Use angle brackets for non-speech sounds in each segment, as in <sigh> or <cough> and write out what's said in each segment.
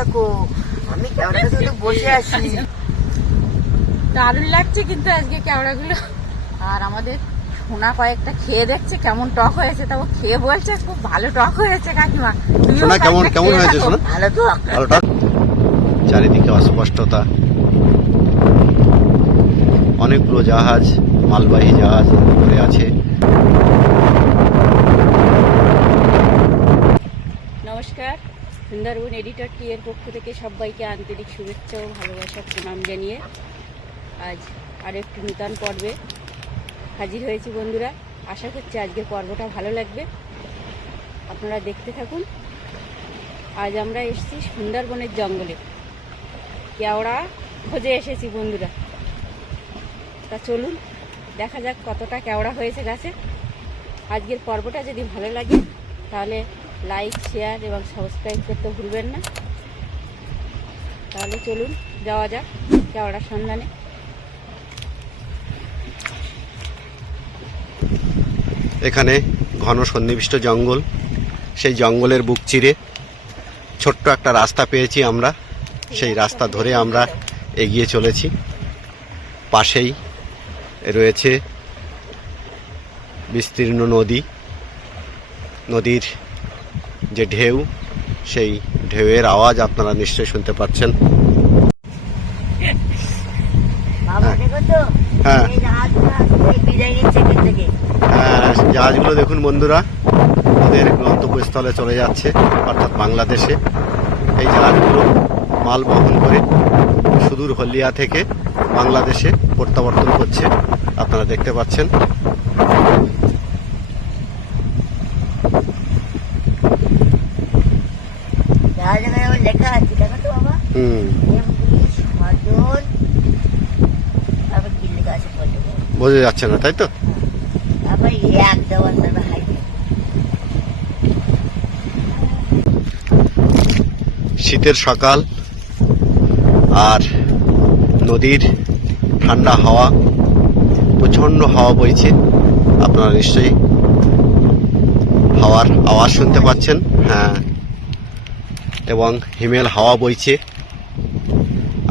দেখো আমি ক্যামেরার কাছে একটু বসে আছি। দারুণ লাগছে কিন্তু আজকে আর আমাদের সোনা কয়েকটা খেয়ে দেখছে কেমন টক হয়েছে তাও খেয়ে বলছে খুব ভালো টক হয়েছে কাকিমা। সোনা কেমন কেমন হয়েছে সোনা? ভালো তো। ভালোটা চারিদিকে অস্পষ্টতা। অনেকগুলো জাহাজ মালবাহী জাহাজ করে আছে। সুন্দরবন এডিটর টি এর পক্ষ থেকে সবাইকে আন্তরিক শুভেচ্ছা ও ভালোবাসা প্রণাম জানিয়ে আজ আর একটু নূতন পর্বে হাজির হয়েছি বন্ধুরা। আশা করছি আজকের পর্বটা ভালো লাগবে। আপনারা দেখতে থাকুন। আজ আমরা এসেছি সুন্দরবনের জঙ্গলে। কেওড়া খোঁজে এসেছি বন্ধুরা। তা চলুন, দেখা যাক কতটা কেওড়া হয়েছে গাছে। আজকের পর্বটা যদি ভালো লাগে, তাহলে লাইক শেয়ার এবং সাবস্ক্রাইব করতে ভুলবেন না। তাহলে চলুন, যাওয়া যাক, কেওড়ার সন্ধানে। এখানে ঘন সন্নিবিষ্ট জঙ্গল। সেই জঙ্গলের বুক চিরে ছোট্ট একটা রাস্তা পেয়েছি আমরা। সেই রাস্তা ধরে আমরা এগিয়ে চলেছি। পাশেই রয়েছে বিস্তীর্ণ নদী। নদীর যে ঢেউ সেই ঢেউয়ের আওয়াজ আপনারা নিশ্চয়ই শুনতে পাচ্ছেন। হ্যাঁ। থেকে। আহ, জাহাজগুলো দেখুন বন্ধুরা ওদের গন্তব্যস্থলে চলে যাচ্ছে অর্থাৎ বাংলাদেশে। এই জাহাজগুলো মাল বহন করে সুদূর হলদিয়া থেকে বাংলাদেশে প্রত্যাবর্তন করছে আপনারা দেখতে পাচ্ছেন জাহাজে করে আমার লেখা আছে দেখো তো বাবা হুম এমডি সজন তারপর কি লেখা আছে বলতে পারব না। বোঝা যাচ্ছে না তাই তো? শীতের সকাল আর নদীর ঠান্ডা হাওয়া প্রচণ্ড হাওয়া বইছে আপনারা নিশ্চয়ই হাওয়ার আওয়াজ শুনতে পাচ্ছেন হ্যাঁ এবং হিমেল হাওয়া বইছে।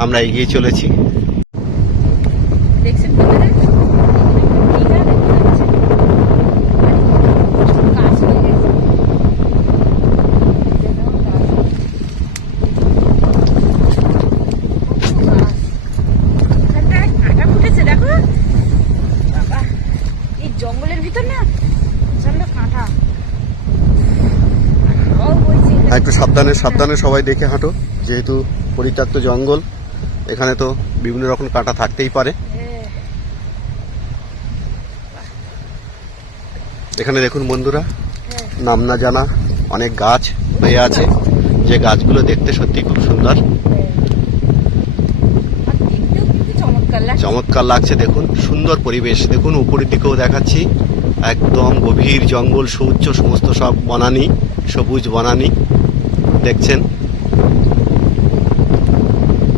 আমরা এগিয়ে চলেছি দেখছেন বন্ধুরা দীঘা দেখতে পাচ্ছেন প্রচুর গাছ হয়ে গেছে যেখানেও গাছ হয়েছে। প্রচুর গাছ। এখানটায় কাঁটা ফুটেছে দেখো বাবা এই জঙ্গলের ভিতর না? প্রচণ্ড কাঁটা। একটু সাবধানে সাবধানে সবাই দেখে হাঁটো। যেহেতু পরিত্যক্ত জঙ্গল এখানে তো বিভিন্ন রকম কাঁটা থাকতেই পারে। এখানে দেখুন বন্ধুরা। নাম না জানা অনেক গাছ হয়ে আছে। যে গাছগুলো দেখতে সত্যি খুব সুন্দর। চমৎকার লাগছে দেখুন। সুন্দর পরিবেশ। দেখুন উপরের দিকেও দেখাচ্ছি। একদম গভীর জঙ্গল সূর্য সমস্ত সব বনানি, সবুজ বনানি দেখছেন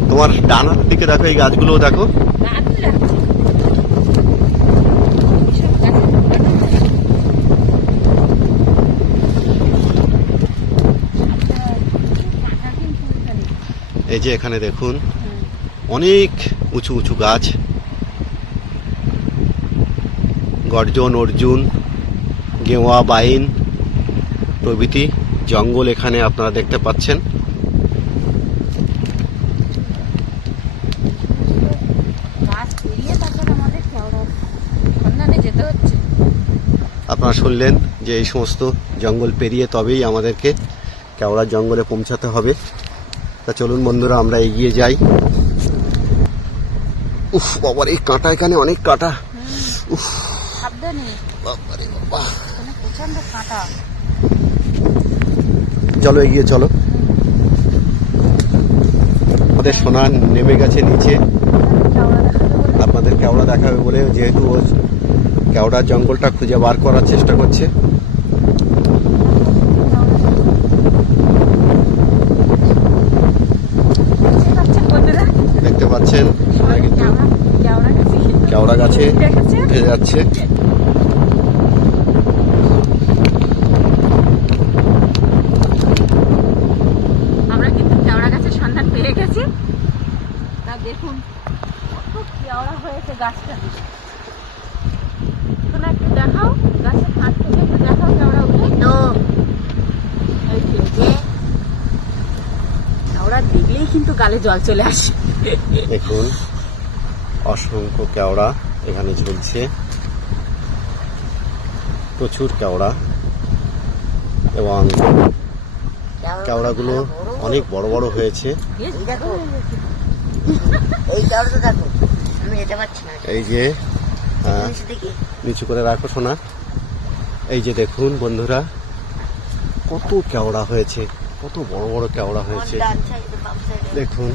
তোমার ডানার দিকে দেখো, এই গাছগুলোও দেখো। এই যে এখানে দেখুন, অনেক উঁচু উঁচু গাছ গর্জন অর্জুন গেওয়া বাইন প্রভৃতি জঙ্গল এখানে আপনারা দেখতে পাচ্ছেন। আপনারা শুনলেন যে এই সমস্ত জঙ্গল পেরিয়ে তবেই আমাদেরকে কেওড়ার জঙ্গলে পৌঁছাতে হবে। তা চলুন বন্ধুরা আমরা এগিয়ে যাই। উফ বাবার এই কাঁটা এখানে অনেক কাঁটা। উফ। চলো এগিয়ে চলো। আমাদের সোনা নেমে গেছে নিচে। কেওড়া আপনাদের কেওড়া দেখাবে বলে যেহেতু ও কেওড়ার জঙ্গলটা খুঁজে বার করার চেষ্টা করছে। দেখতে পাচ্ছেন। সোনা কিন্তু কেওড়া কেওড়া কেওড়া গেছে। উঠে যাচ্ছে আমরা কিন্তু কেওড়া গাছের গাছটা দিকে শোনা একটু দেখাও গাছের ফাঁক থেকে একটু দেখাও কেওড়া উঠে। কেওড়া দেখলেই কিন্তু গালে জল চলে আসে। দেখুন অসংখ্য কেওড়া এখানে ঝুলছে। প্রচুর কেওড়া এবং কেওড়াগুলো অনেক বড় বড় হয়েছে। এই হয়ে। যে আহ, নিচে করে রাখো শোনা এই যে দেখুন বন্ধুরা কত কেওড়া হয়েছে কত বড় বড় কেওড়া হয়েছে। দেখুন।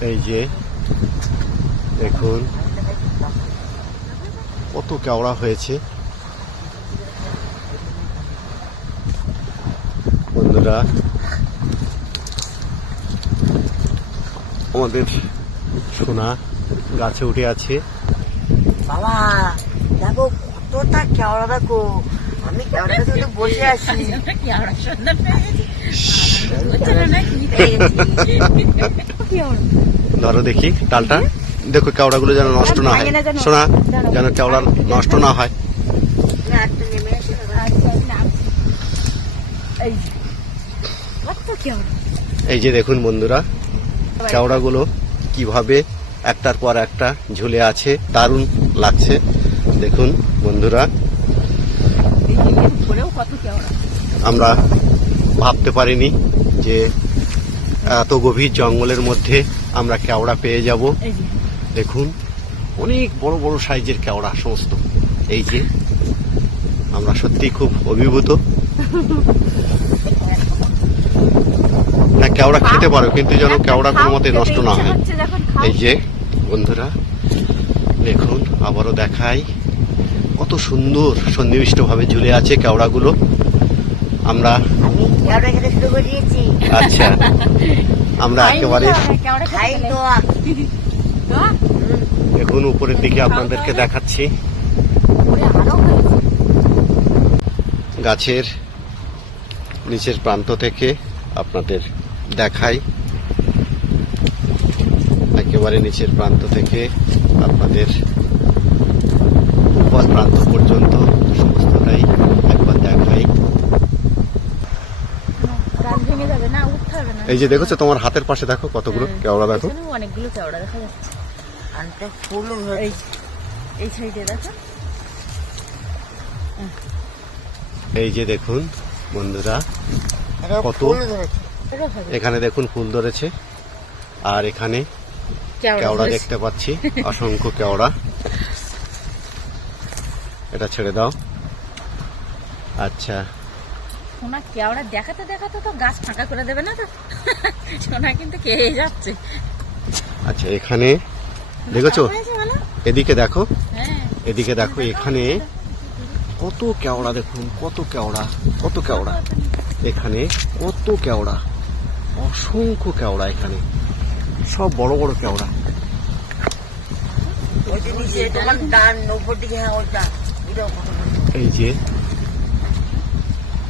এই যে দেখুন কত কেওড়া হয়েছে। বন্ধুরা আমাদের সোনা গাছে উঠে আছে বাবা দেখো কতটা কেওড়া দেখো আমি কেওড়া গাছে বসে আছি কেওড়া সুন্দর। ধরো দেখি ডালটা দেখো কেওড়াগুলো যেন নষ্ট না হয়। শোনা যেন কেওড়া নষ্ট না হয়। এই যে দেখুন বন্ধুরা কেওড়াগুলো কীভাবে একটার পর একটা ঝুলে আছে, দারুণ লাগছে। দেখুন বন্ধুরা। আমরা ভাবতে পারিনি যে এত গভীর জঙ্গলের মধ্যে আমরা কেওড়া পেয়ে যাব। দেখুন, অনেক বড় বড় সাইজের কেওড়া সমস্ত। এই যে, আমরা সত্যি খুব অভিভূত। কেওড়া খেতে পারো কিন্তু যেন একটা কেওড়া কোনো মতে নষ্ট না হয়। এই যে বন্ধুরা দেখুন আবারও দেখাই কত সুন্দর সন্নিবিষ্ট ভাবে ঝুলে আছে কেওড়াগুলো। আমরা কেওড়া খেতে শুরু করে দিয়েছি। আচ্ছা আমরা একেবারে দেখুন উপরের দিকে আপনাদেরকে দেখাচ্ছি। ওরে আরও হয়েছে। গাছের নিচের প্রান্ত থেকে আপনাদের দেখাই। একেবারে নিচের প্রান্ত থেকে আপনাদের উপর প্রান্ত পর্যন্ত সমস্তটাই একবার দেখাই। এই যে দেখেছ তোমার হাতের পাশে দেখো কতগুলো হ্যাঁ, কেওড়া দেখো। অনেকগুলো কেওড়া দেখা যাচ্ছে। আনতে ফুল এই এই সাইডে দেখো। এই যে দেখুন বন্ধুরা কত? এখানে দেখুন ফুল ধরেছে। আর এখানে কেওড়া দেখতে পাচ্ছি। অসংখ্য কেওড়া। এটা ছেড়ে দাও। আচ্ছা। সোনা কেওড়া দেখাতে দেখাতে তো গাছ ফাঁকা করে দেবে না তো? সোনা কিন্তু খেয়ে যাচ্ছে। আচ্ছা এখানে দেখেছ? এদিকে দেখো। হ্যাঁ। এদিকে দেখো এখানে কত কেওড়া দেখুন কত কেওড়া কত কেওড়া। এখানে কত কেওড়া। অসংখ্য কেওড়া এখানে সব বড় বড় কেওড়া। এই যে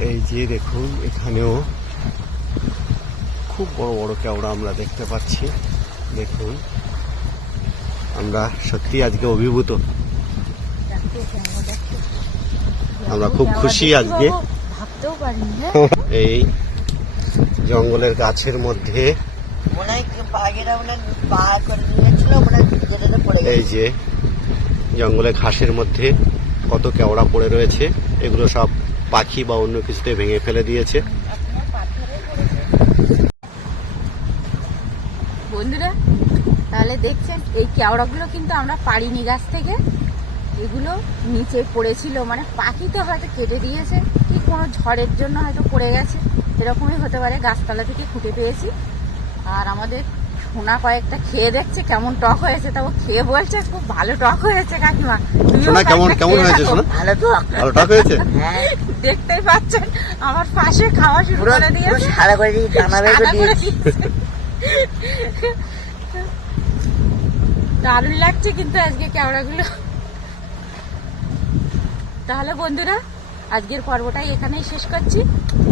এই যে দেখুন এখানেও খুব বড় বড় কেওড়া আমরা দেখতে পাচ্ছি দেখুন আমরা সত্যি আজকে অভিভূত। আমরা খুব খুশি আজকে। হ্যাঁ <laughs> এই জঙ্গলের গাছের মধ্যে। এই গেছে। যে জঙ্গলে ঘাসের মধ্যে কত কেওড়া পড়ে রয়েছে এগুলো সব পাখি বা অন্য কিছুতে ভেঙে ফেলে দিয়েছে। বন্ধুরা তাহলে দেখছেন এই কেওড়াগুলো কিন্তু আমরা পারিনি গাছ থেকে। এগুলো নিচে পড়েছিল মানে পাখি তো হয়তো কেটে দিয়েছে কি কোনো ঝড়ের জন্য হয়তো পড়ে গেছে। এরকমই হতে পারে গাছতলা থেকে খুঁটে পেয়েছি। আর আমাদের সোনা কয়েকটা খেয়ে দেখছে কেমন টক হয়েছে তা ও খেয়ে বলছে খুব ভালো টক হয়েছে কাকিমা। সোনা কেমন কেমন হয়েছে সোনা? ভালো তো ভালো টাক হয়েছে? হ্যাঁ দেখতেই পাচ্ছেন আমার পাশে খাওয়া শুরু করে পুরো দিয়েছে। সারা করে দিয়ে দানা বের করে। দারুণ লাগছে কিন্তু আজকে কেওড়াগুলো তাহলে বন্ধুরা আজকের পর্বটাই এখানেই শেষ করছি।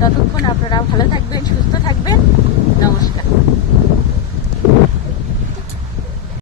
ততক্ষণ আপনারা ভালো থাকবেন সুস্থ থাকবেন। নমস্কার।